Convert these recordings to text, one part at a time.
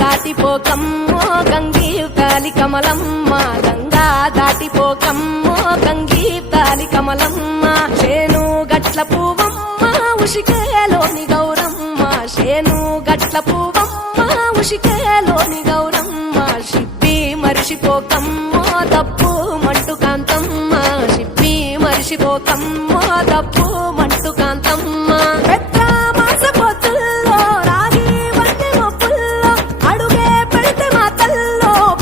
దాటిపోకమ్మో గంగీతాలి కమలమ్మ, గంగా దాటిపోకమ్మో గంగీతాలి కమలమ్మ. శేను గట్ల పువ్వమ్మ ఉషికేలోని గౌరమ్మ, శేను గట్ల పువ్వమ్మ ఉషికేలోని గౌరమ్మ. షిప్పి మరిషిపోకమ్మో తప్పు మంటు కాంతమ్మ, షిప్పి మరిషిపోకమ్మో తప్పు మంటు కాంతమ్మ.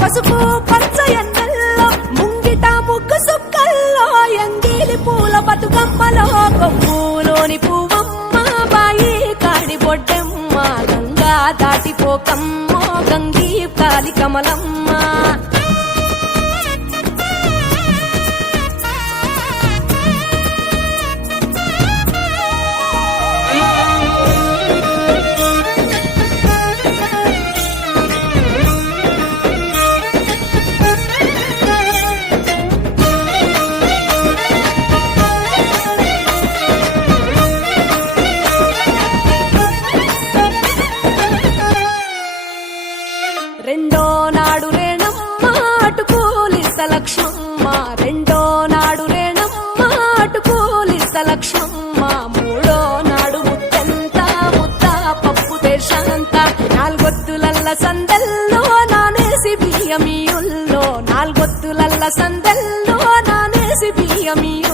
పసుపు పచ్చ ఎండల్లో ముంగిట ముగ్గు సుక్కల్లో ఎంగిలి పూల బతుకమ్మలో కొమ్ములోని పువ్వమ్మ బాయి కాడి బొడ్డెమ్మ, గంగా దాటిపోకమ్మో గంగీతాలి కమలమ్మ. రెండో నాడు రేణమ్మ అటుకూలిస్త లక్ష్మమ్మ, రెండో నాడు రేణమ్మ అటుకూలిస్త లక్ష్మమ్మ. మూడో నాడు ముత్తంత ముద్ద పప్పు దేశంత, నాలుగొత్తులల్ల సందల్లో నానేసి బియ్యమియుల్లో, నాలుగొత్తులల్ల సందల్లో నానేసి బియ్యమియు.